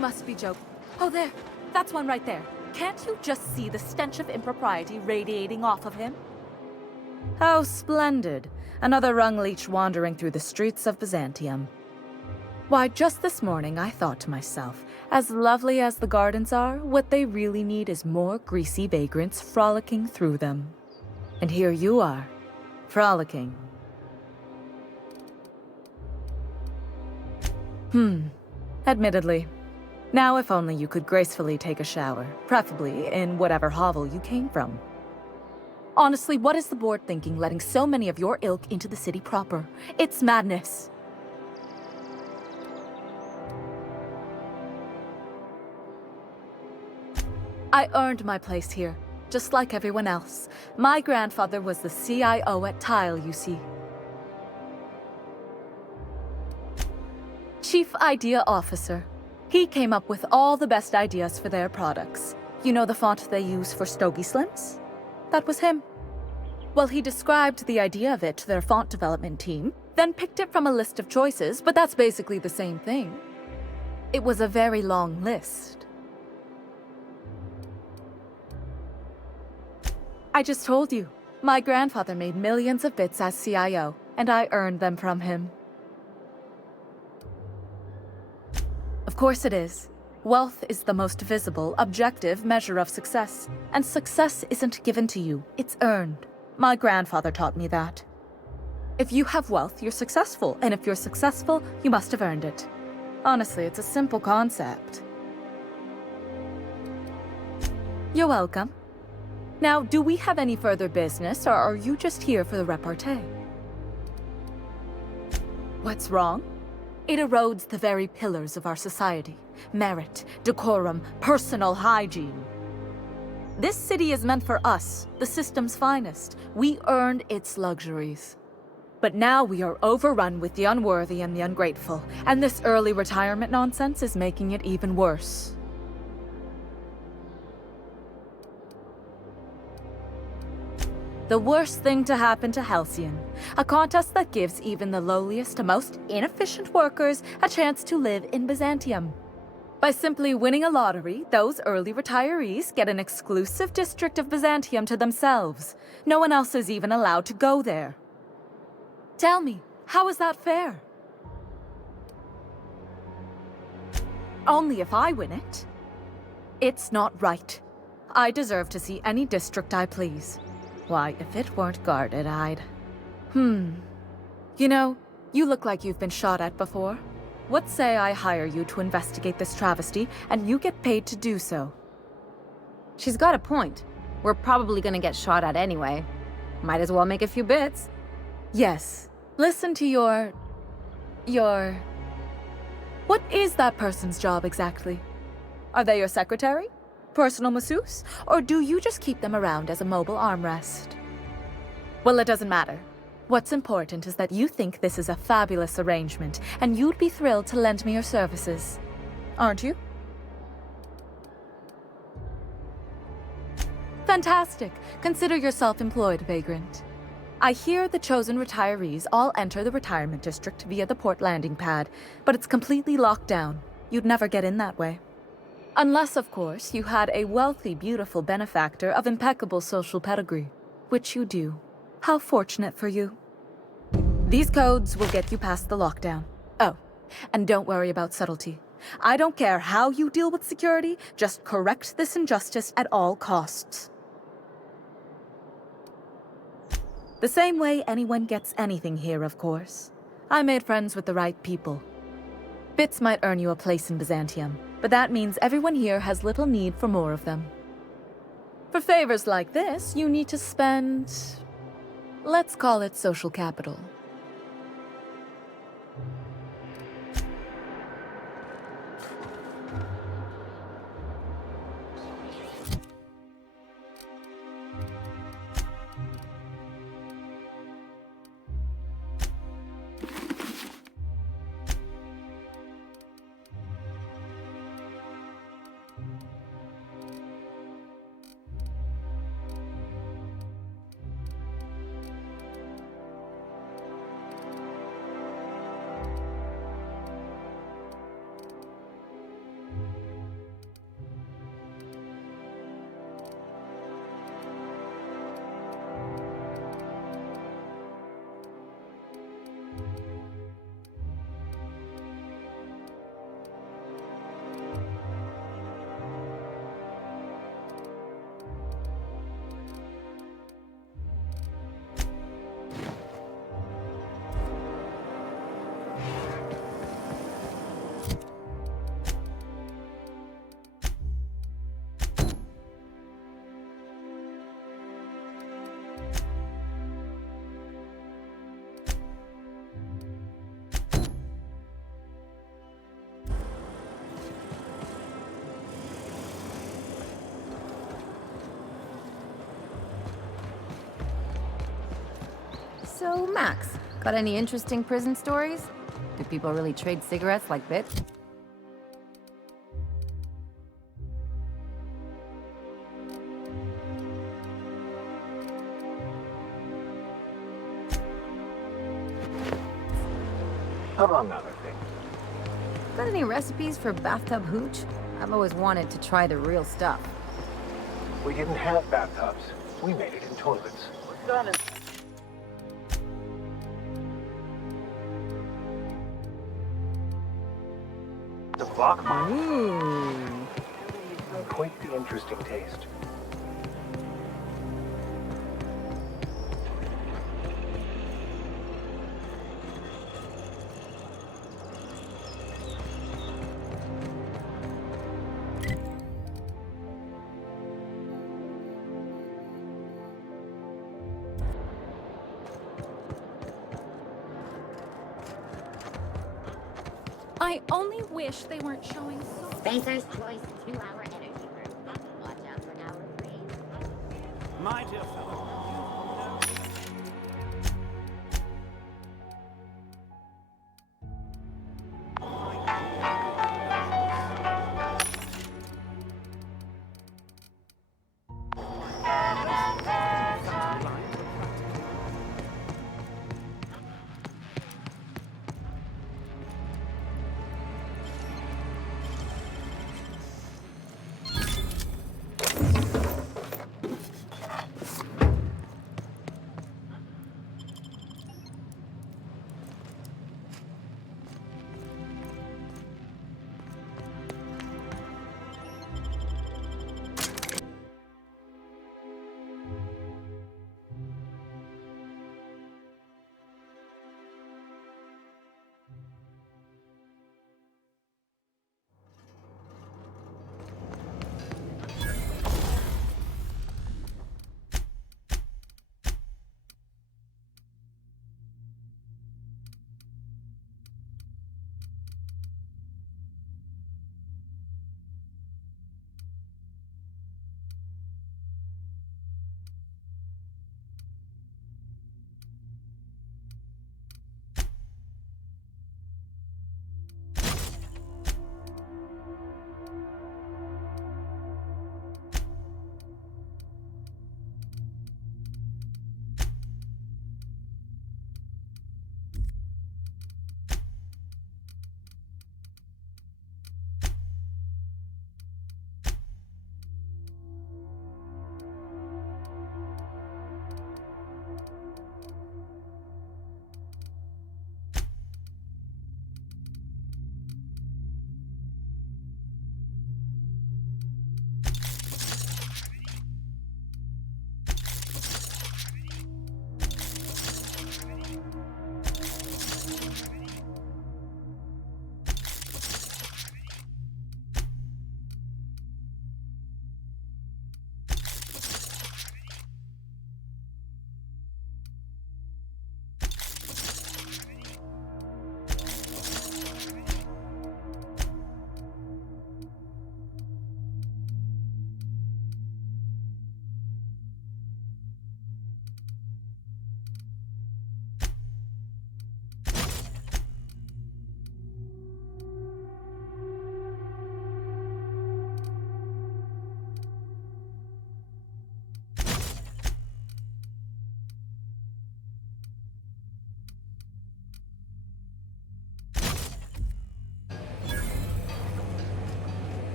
You must be joking. Oh, there. That's one right there. Can't you just see the stench of impropriety radiating off of him? How splendid. Another rung leech wandering through the streets of Byzantium. Why, just this morning I thought to myself, as lovely as the gardens are, what they really need is more greasy vagrants frolicking through them. And here you are, frolicking. Admittedly. Now if only you could gracefully take a shower, preferably in whatever hovel you came from. Honestly, what is the board thinking letting so many of your ilk into the city proper? It's madness. I earned my place here, just like everyone else. My grandfather was the CIO at Tile, you see. Chief Idea Officer. He came up with all the best ideas for their products. You know the font they use for Stogie Slims? That was him. Well, he described the idea of it to their font development team, then picked it from a list of choices, but that's basically the same thing. It was a very long list. I just told you. My grandfather made millions of bits as CIO, and I earned them from him. Of course it is. Wealth is the most visible, objective measure of success. And success isn't given to you, it's earned. My grandfather taught me that. If you have wealth, you're successful, and if you're successful, you must have earned it. Honestly, it's a simple concept. You're welcome. Now, do we have any further business, or are you just here for the repartee? What's wrong? It erodes the very pillars of our society. Merit, decorum, personal hygiene. This city is meant for us, the system's finest. We earned its luxuries. But now we are overrun with the unworthy and the ungrateful, and this early retirement nonsense is making it even worse. The worst thing to happen to Halcyon. A contest that gives even the lowliest, most inefficient workers a chance to live in Byzantium. By simply winning a lottery, those early retirees get an exclusive district of Byzantium to themselves. No one else is even allowed to go there. Tell me, how is that fair? Only if I win it. It's not right. I deserve to see any district I please. Why, if it weren't guarded, I'd... You know, you look like you've been shot at before. What say I hire you to investigate this travesty, and you get paid to do so? She's got a point. We're probably gonna get shot at anyway. Might as well make a few bits. Yes. Listen to your... What is that person's job exactly? Are they your secretary? Personal masseuse? Or do you just keep them around as a mobile armrest? Well, it doesn't matter. What's important is that you think this is a fabulous arrangement, and you'd be thrilled to lend me your services. Aren't you? Fantastic. Consider yourself employed, vagrant. I hear the chosen retirees all enter the retirement district via the port landing pad, but it's completely locked down. You'd never get in that way. Unless, of course, you had a wealthy, beautiful benefactor of impeccable social pedigree, which you do. How fortunate for you. These codes will get you past the lockdown. Oh, and don't worry about subtlety. I don't care how you deal with security, just correct this injustice at all costs. The same way anyone gets anything here, of course. I made friends with the right people. Bits might earn you a place in Byzantium, but that means everyone here has little need for more of them. For favors like this, you need to spend... let's call it social capital. So, Max, got any interesting prison stories? Do people really trade cigarettes like bits? Among other things. Got any recipes for bathtub hooch? I've always wanted to try the real stuff. We didn't have bathtubs. We made it in toilets. Done it. The block mine. Ooh. Quite the interesting taste. I only wish they weren't showing so. Spacer's Choice 2-hour energy room. Watch out for hour 3. My dear fellow,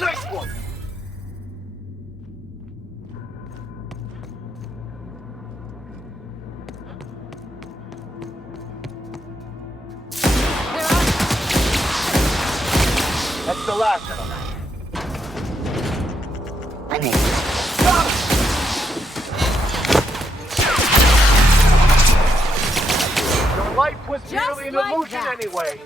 Nice one! That's the last of them. I mean, Your life was Just merely an like illusion that. anyway.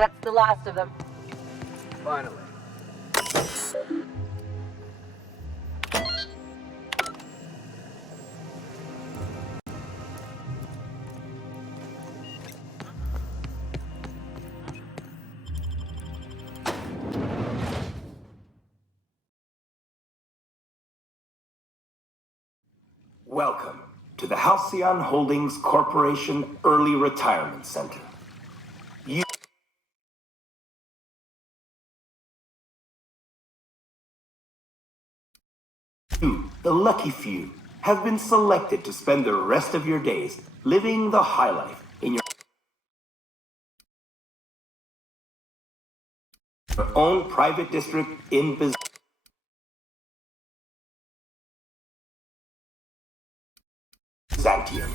That's the last of them. Finally. Welcome to the Halcyon Holdings Corporation Early Retirement Center. You, the lucky few, have been selected to spend the rest of your days living the high life in your own private district in Byzantium.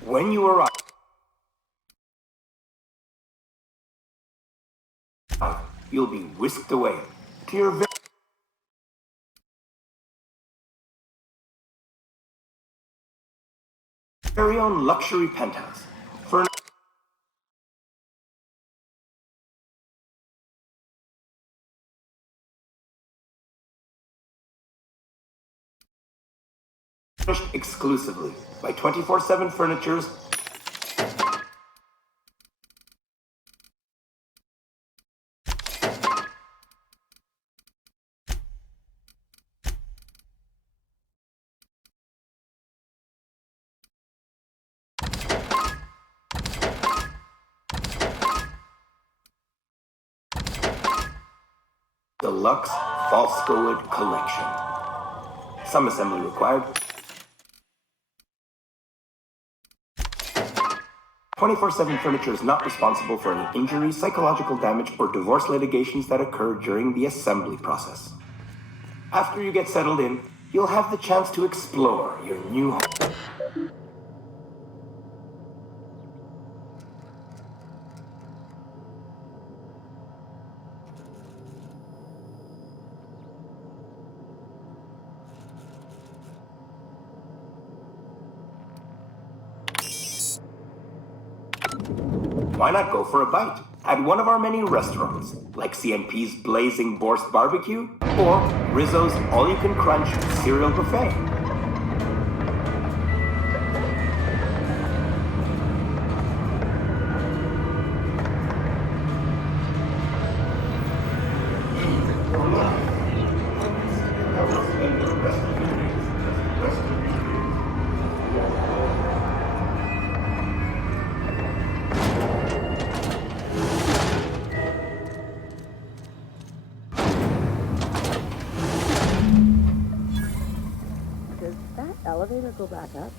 When you arrive, you'll be whisked away to your very own luxury penthouse, furnished exclusively by 24/7 Furniture's Deluxe Falscowood Collection. Some assembly required. 24/7 Furniture is not responsible for any injuries, psychological damage, or divorce litigations that occur during the assembly process. After you get settled in, you'll have the chance to explore your new home. Why not go for a bite at one of our many restaurants, like CNP's Blazing Borscht Barbecue or Rizzo's All-You-Can-Crunch Cereal Buffet? Does that elevator go back up?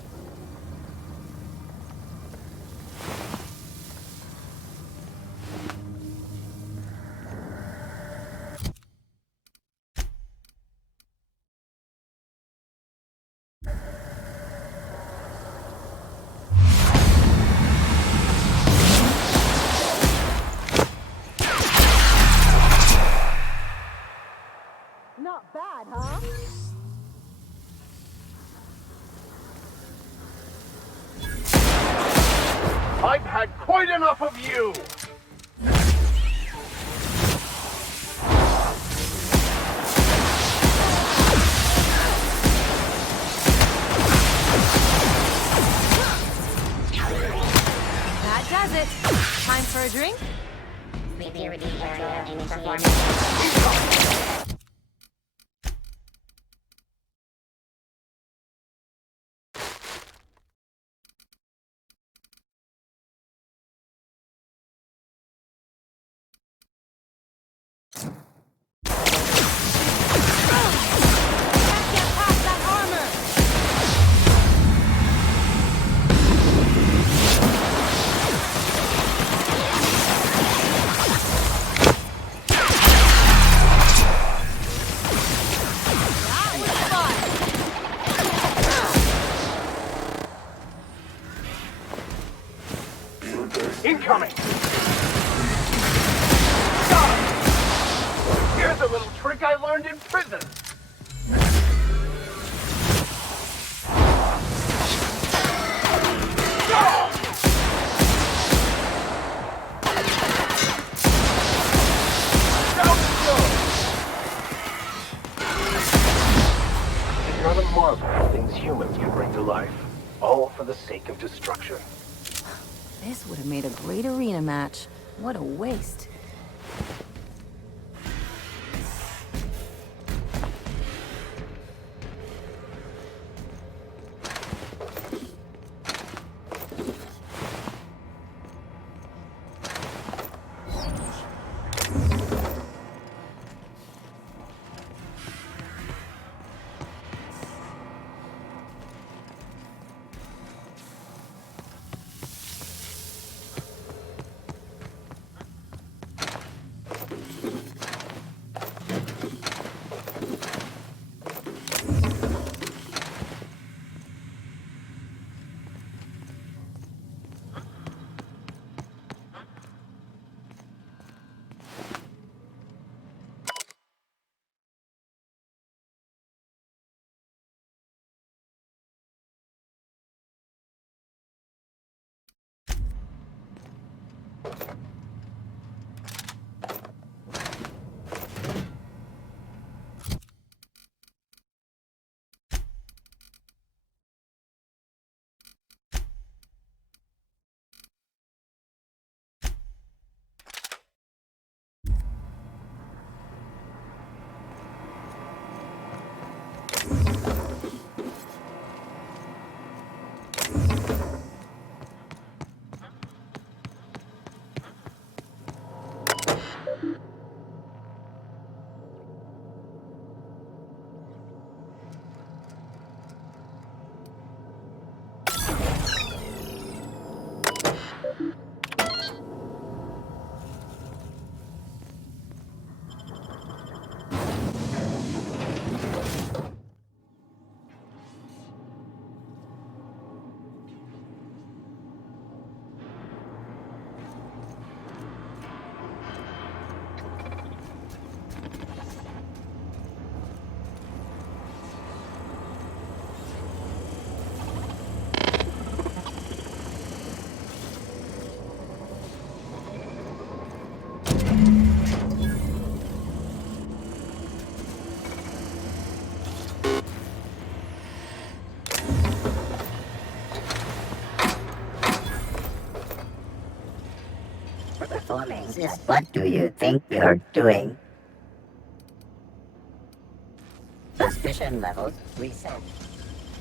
Not bad, huh? I've had quite enough of you! That does it. Time for a drink? Security area initiated. Get past that armor! another marvel of things humans can bring to life, all for the sake of destruction. This would have made a great arena match. What a waste. Performing this. What do you think you're doing? Suspicion levels reset.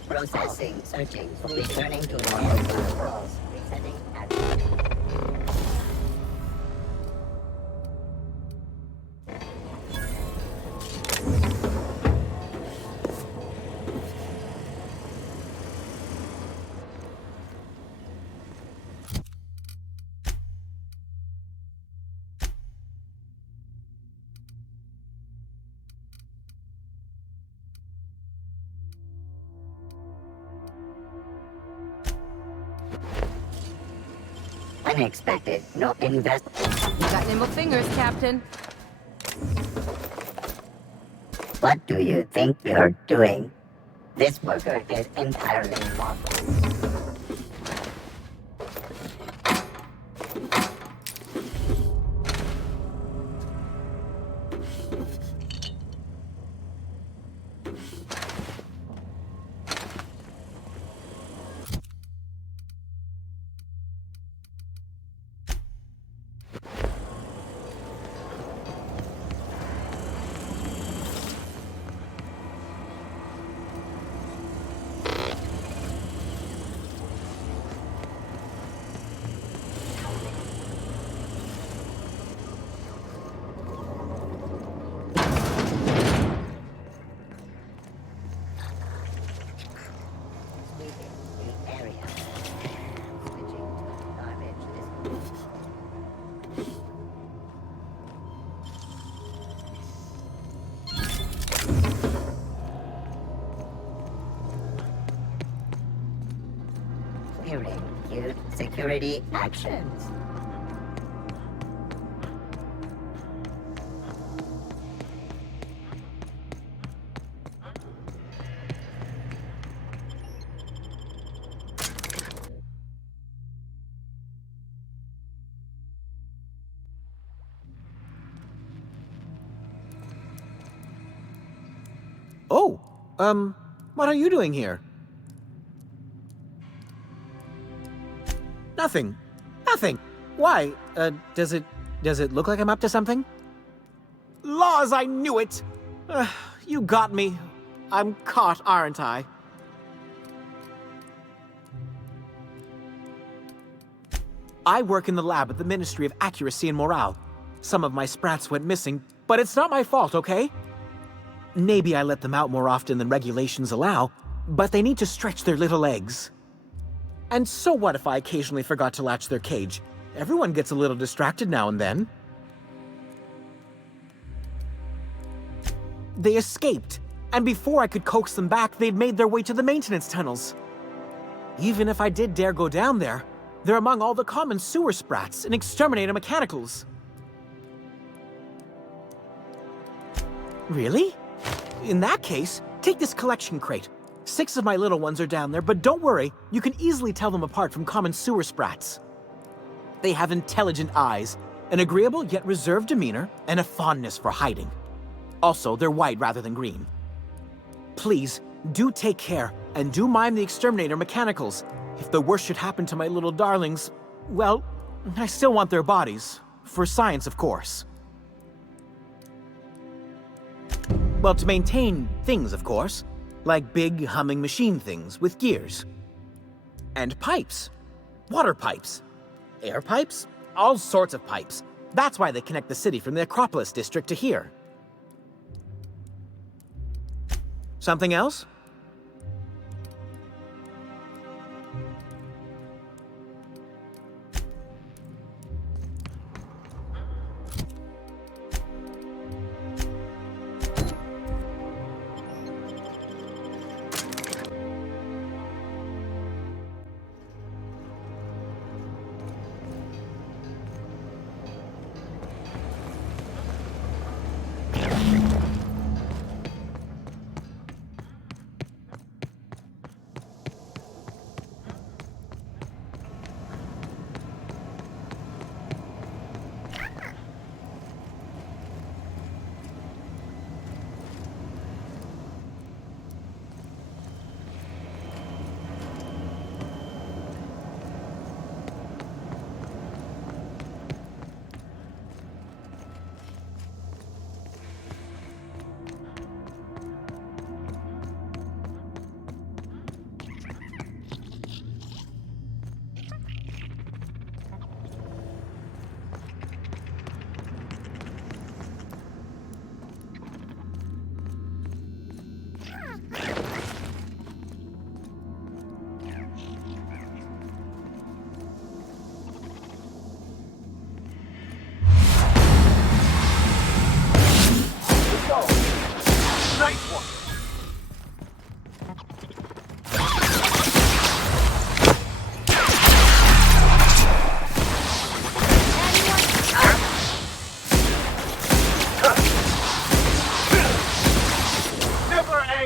Processing, searching, returning to normal controls. Resetting action. Unexpected. No invest. You got nimble fingers, Captain. What do you think you're doing? This worker is entirely lawful. Clearing youth security actions. Oh, What are you doing here? Nothing. Nothing. Why? Does it look like I'm up to something? Laws, I knew it! You got me. I'm caught, aren't I? I work in the lab at the Ministry of Accuracy and Morale. Some of my sprats went missing, but it's not my fault, okay? Maybe I let them out more often than regulations allow, but they need to stretch their little legs. And so what if I occasionally forgot to latch their cage? Everyone gets a little distracted now and then. They escaped, and before I could coax them back, they'd made their way to the maintenance tunnels. Even if I did dare go down there, they're among all the common sewer sprats and exterminator mechanicals. Really? In that case, take this collection crate. 6 of my little ones are down there, but don't worry, you can easily tell them apart from common sewer sprats. They have intelligent eyes, an agreeable yet reserved demeanor, and a fondness for hiding. Also, they're white rather than green. Please, do take care, and do mind the exterminator mechanicals. If the worst should happen to my little darlings, well, I still want their bodies. For science, of course. Well, to maintain things, of course. Like big, humming machine things with gears. And pipes. Water pipes. Air pipes. All sorts of pipes. That's why they connect the city from the Acropolis district to here. Something else?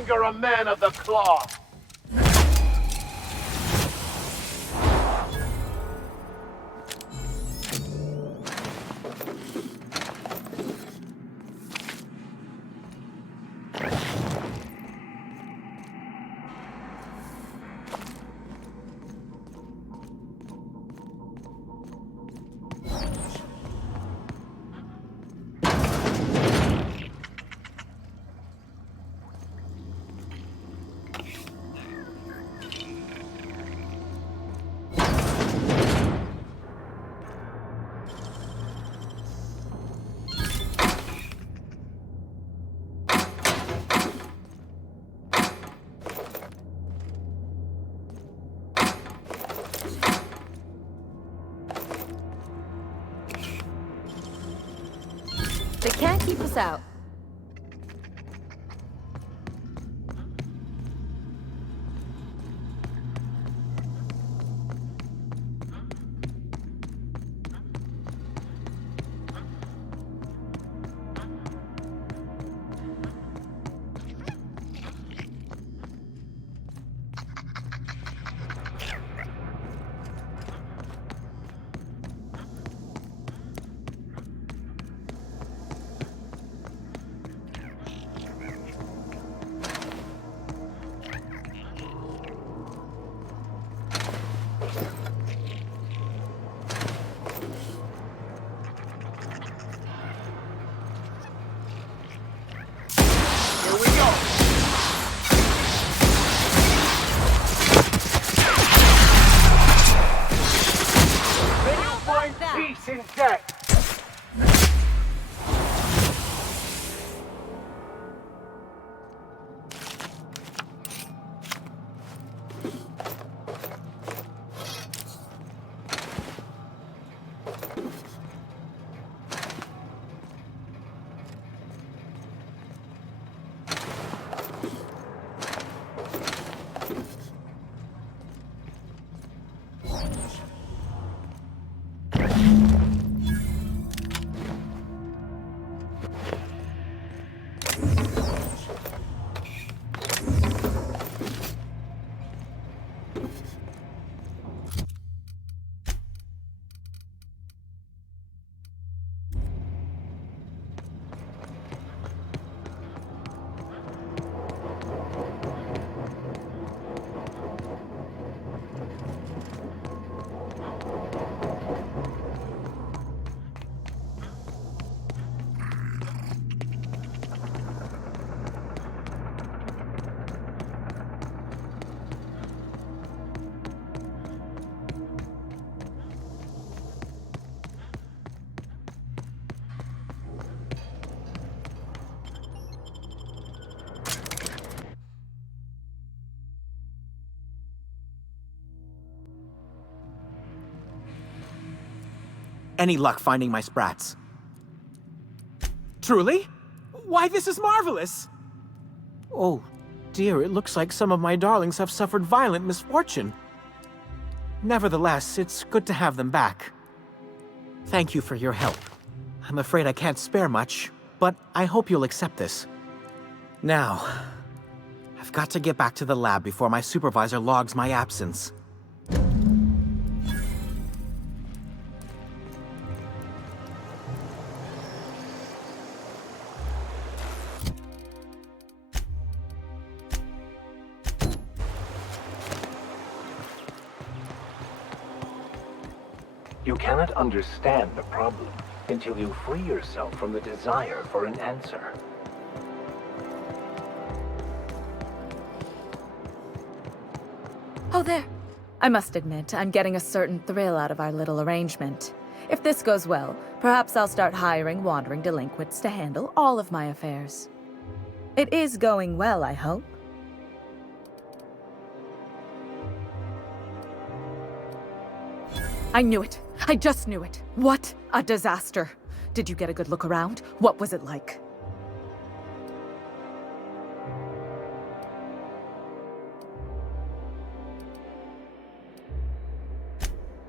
You're a man of the cloth. They can't keep us out. any luck finding my sprats. Truly? Why, this is marvelous! Oh, dear, it looks like some of my darlings have suffered violent misfortune. Nevertheless, it's good to have them back. Thank you for your help. I'm afraid I can't spare much, but I hope you'll accept this. Now, I've got to get back to the lab before my supervisor logs my absence. You cannot understand the problem until you free yourself from the desire for an answer. Oh, there. I must admit, I'm getting a certain thrill out of our little arrangement. If this goes well, perhaps I'll start hiring wandering delinquents to handle all of my affairs. It is going well, I hope. I knew it. I just knew it. What a disaster. Did you get a good look around? What was it like?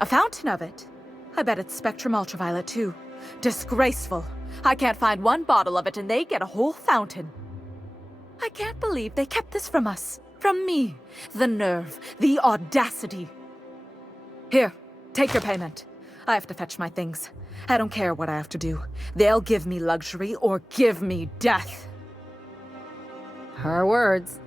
A fountain of it? I bet it's Spectrum Ultraviolet too. Disgraceful. I can't find one bottle of it and they get a whole fountain. I can't believe they kept this from us. From me. The nerve. The audacity. Here, take your payment. I have to fetch my things. I don't care what I have to do. They'll give me luxury or give me death. Her words.